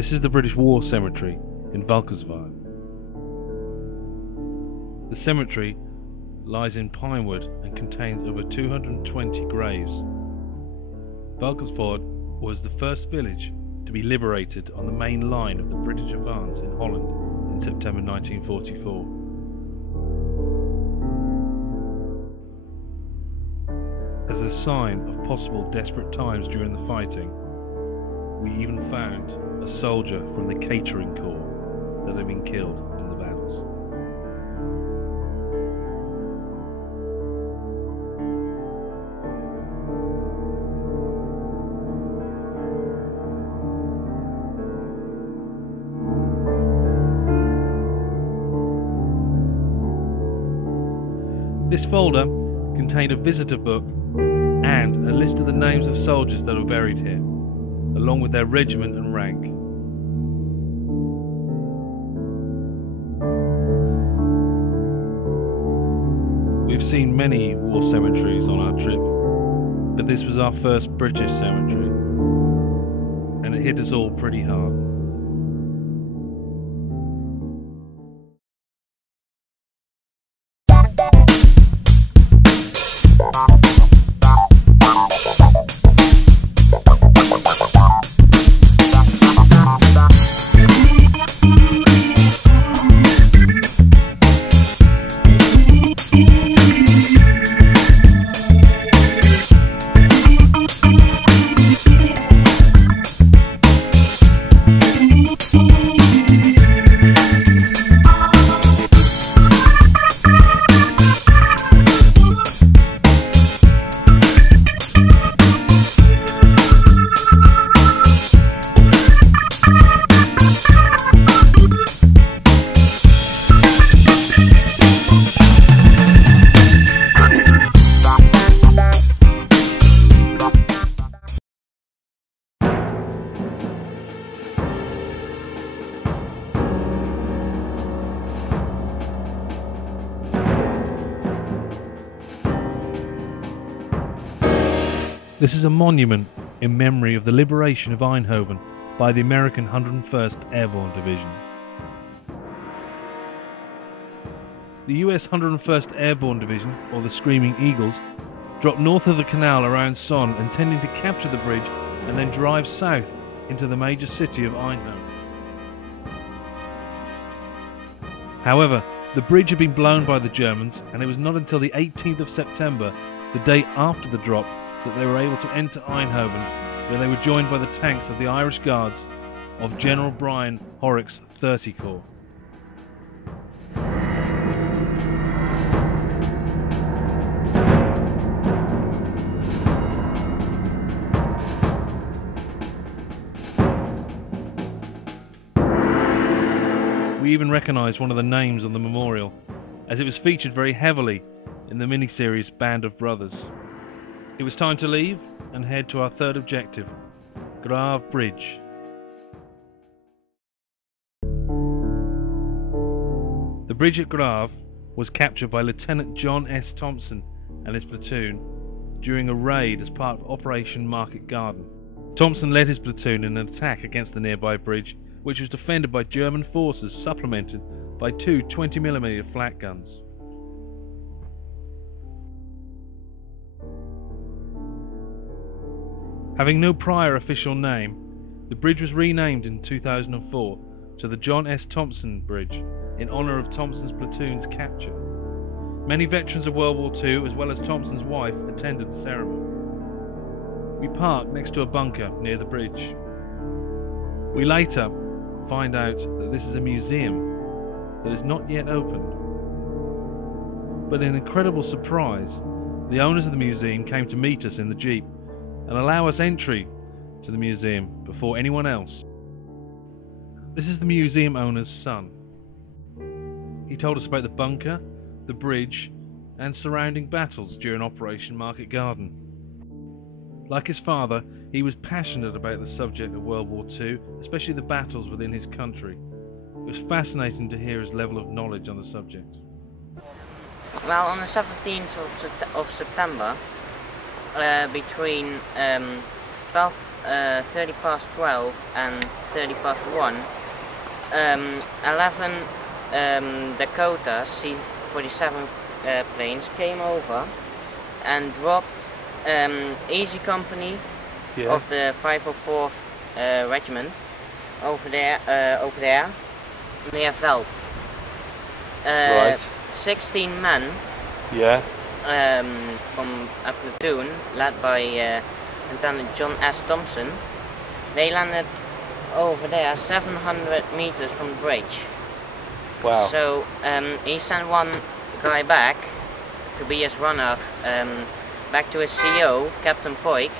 This is the British War Cemetery in Valkenswaard. The cemetery lies in pinewood and contains over 220 graves. Valkenswaard was the first village to be liberated on the main line of the British advance in Holland in September 1944. As a sign of possible desperate times during the fighting, we even found a soldier from the catering corps that had been killed in the battles. This folder contained a visitor book and a list of the names of soldiers that were buried here, along with their regiment and rank. We've seen many war cemeteries on our trip, but this was our first British cemetery, and it hit us all pretty hard. This is a monument in memory of the liberation of Eindhoven by the American 101st Airborne Division. The US 101st Airborne Division, or the Screaming Eagles, dropped north of the canal around Son, intending to capture the bridge and then drive south into the major city of Eindhoven. However, the bridge had been blown by the Germans, and it was not until the 18th of September, the day after the drop, that they were able to enter Eindhoven, where they were joined by the tanks of the Irish Guards of General Brian Horrocks' 30 Corps. We even recognised one of the names on the memorial, as it was featured very heavily in the miniseries Band of Brothers. It was time to leave and head to our third objective, Grave Bridge. The bridge at Grave was captured by Lieutenant John S. Thompson and his platoon during a raid as part of Operation Market Garden. Thompson led his platoon in an attack against the nearby bridge, which was defended by German forces supplemented by two 20mm flak guns. Having no prior official name, the bridge was renamed in 2004 to the John S. Thompson Bridge in honour of Thompson's platoon's capture. Many veterans of World War II, as well as Thompson's wife, attended the ceremony. We parked next to a bunker near the bridge. We later find out that this is a museum that is not yet opened. But in incredible surprise, the owners of the museum came to meet us in the Jeep and allow us entry to the museum before anyone else. This is the museum owner's son. He told us about the bunker, the bridge, and surrounding battles during Operation Market Garden. Like his father, he was passionate about the subject of World War II, especially the battles within his country. It was fascinating to hear his level of knowledge on the subject. Well, on the 17th of September, between 12 30 past 12 and 30 past 1, 11 Dakota C-47 planes came over and dropped Easy Company of the 504th Regiment over there near Velp. Right. 16 men from a platoon led by Lieutenant John S. Thompson. They landed over there 700 meters from the bridge. Wow. So he sent one guy back to be his runner, back to his CO, Captain Poik,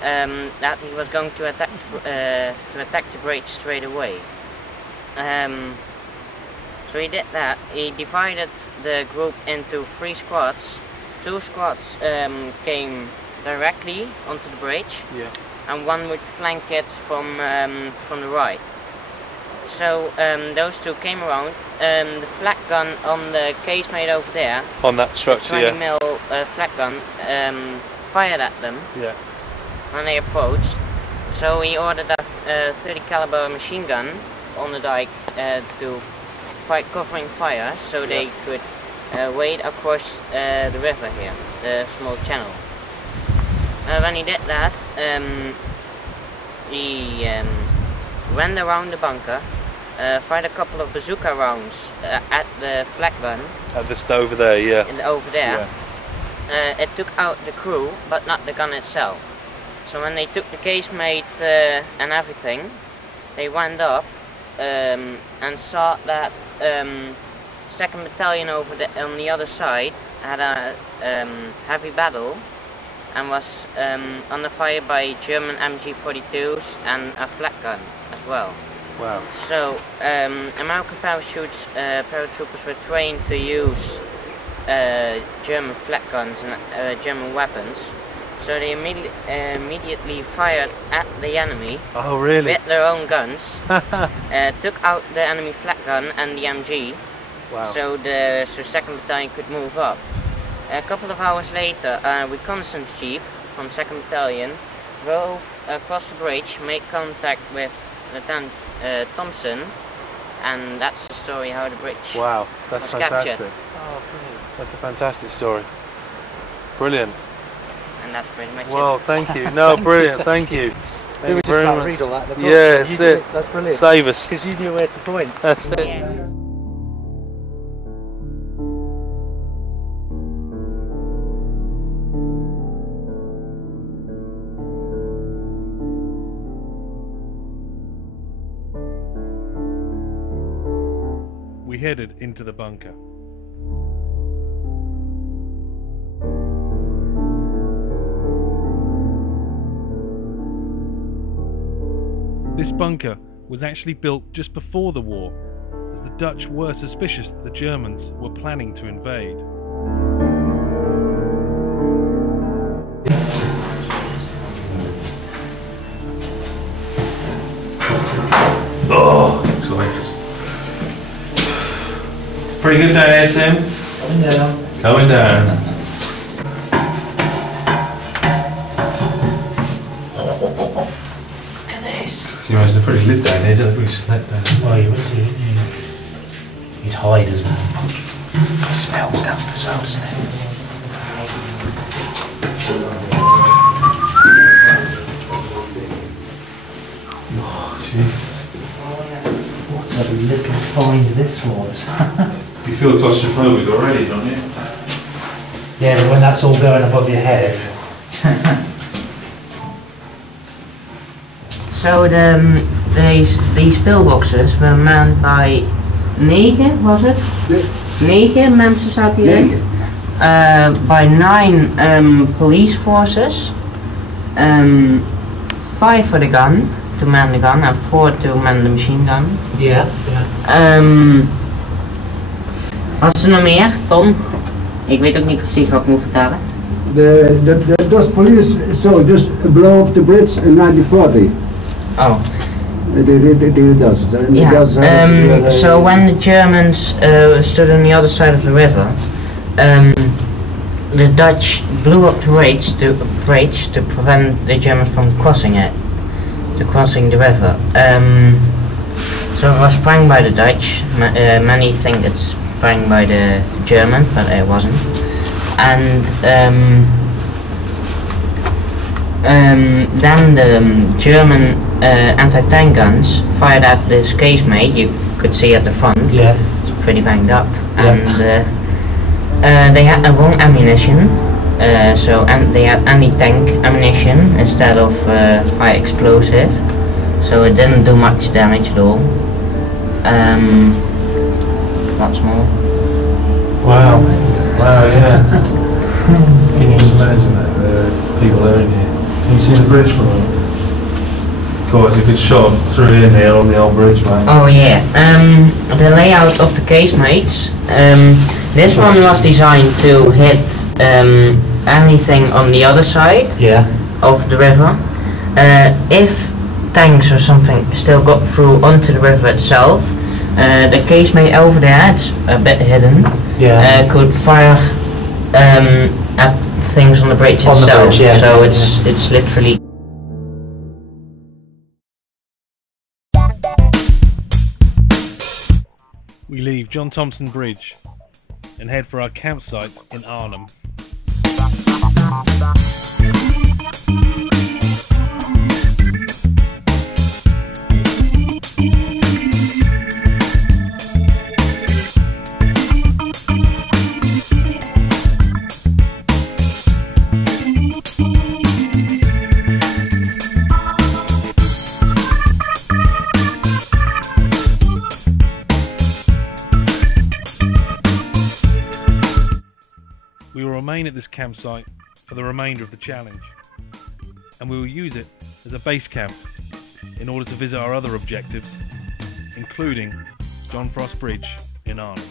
that he was going to attack the bridge straight away. So he did that. He divided the group into 3 squads. 2 squads came directly onto the bridge, and one would flank it from the right. So those 2 came around. The flak gun on the casemate over there, on that structure, the 20 mm flak gun, fired at them when they approached. So he ordered a 30 caliber machine gun on the dike to fight covering fire, so they could wade across the river here, the small channel. When he did that, he went around the bunker, fired a couple of bazooka rounds at the flak gun. At this over there, Over there. It took out the crew, but not the gun itself. So when they took the casemate and everything, they went up and saw that 2nd Battalion over on the other side had a heavy battle and was under fire by German MG-42s and a flak gun as well. Wow. So American paratroopers were trained to use German flak guns and German weapons. So they immediately fired at the enemy. Oh, really? With their own guns. Took out the enemy flak gun and the MG. Wow. So the 2nd Battalion could move up. A couple of hours later, a reconnaissance jeep from 2nd Battalion drove across the bridge, made contact with Lieutenant Thompson, and that's the story how the bridge Wow, that's was fantastic. captured. Oh, brilliant. That's a fantastic story. Brilliant. And that's pretty much Well, it. thank you. No, brilliant. Thank you. We were Thank just you very about much. to read all that in the book. Yeah, that's it. That's brilliant. Save us. Because you knew where to point. That's it. Yeah. We headed into the bunker. This bunker was actually built just before the war, as the Dutch were suspicious that the Germans were planning to invade. Oh, it's gorgeous. Pretty good down here, Sim. Coming down. Coming down. Look at this. Can you imagine the pretty lid down here? Don't we slept down? Well, you would do, wouldn't you? You'd hide as well. It smells damp as well, doesn't it? Oh, Jesus. What a little find this was. You feel claustrophobic already, don't you? Yeah, but when that's all going above your head. So these pillboxes were manned by 9, was it? 9 mensen zaten hierin. By 9 police forces. 5 for the gun, to man the gun, and 4 to man the machine gun. Yeah. Wat is er nog meer, Tom? Ik weet ook niet precies wat ik moet vertellen. Those police just blow up the bridge in 1940. Oh. It does. Yeah. So when the Germans stood on the other side of the river, the Dutch blew up the bridge to prevent the Germans from crossing the river. So it was sprung by the Dutch. Many think it's sprung by the Germans, but it wasn't. And then the German anti-tank guns fired at this casemate. You could see at the front. Yeah. It's pretty banged up. Yeah. And they had the wrong ammunition. And they had anti-tank ammunition instead of high explosive. So it didn't do much damage at all. Lots more. Wow. Wow, yeah. Can you just imagine that? There are people there in here. Can you see the bridge from them? Of course, you could shove through in there on the old bridge, mate. Oh yeah. The layout of the casemates. This one was designed to hit anything on the other side of the river. If tanks or something still got through onto the river itself, the casemate over there, it's a bit hidden, could fire at things on the bridge itself. So it's literally. We leave John Thompson Bridge and head for our campsite in Arnhem. We will remain at this campsite for the remainder of the challenge, and we will use it as a base camp in order to visit our other objectives, including John Frost Bridge in Arnhem.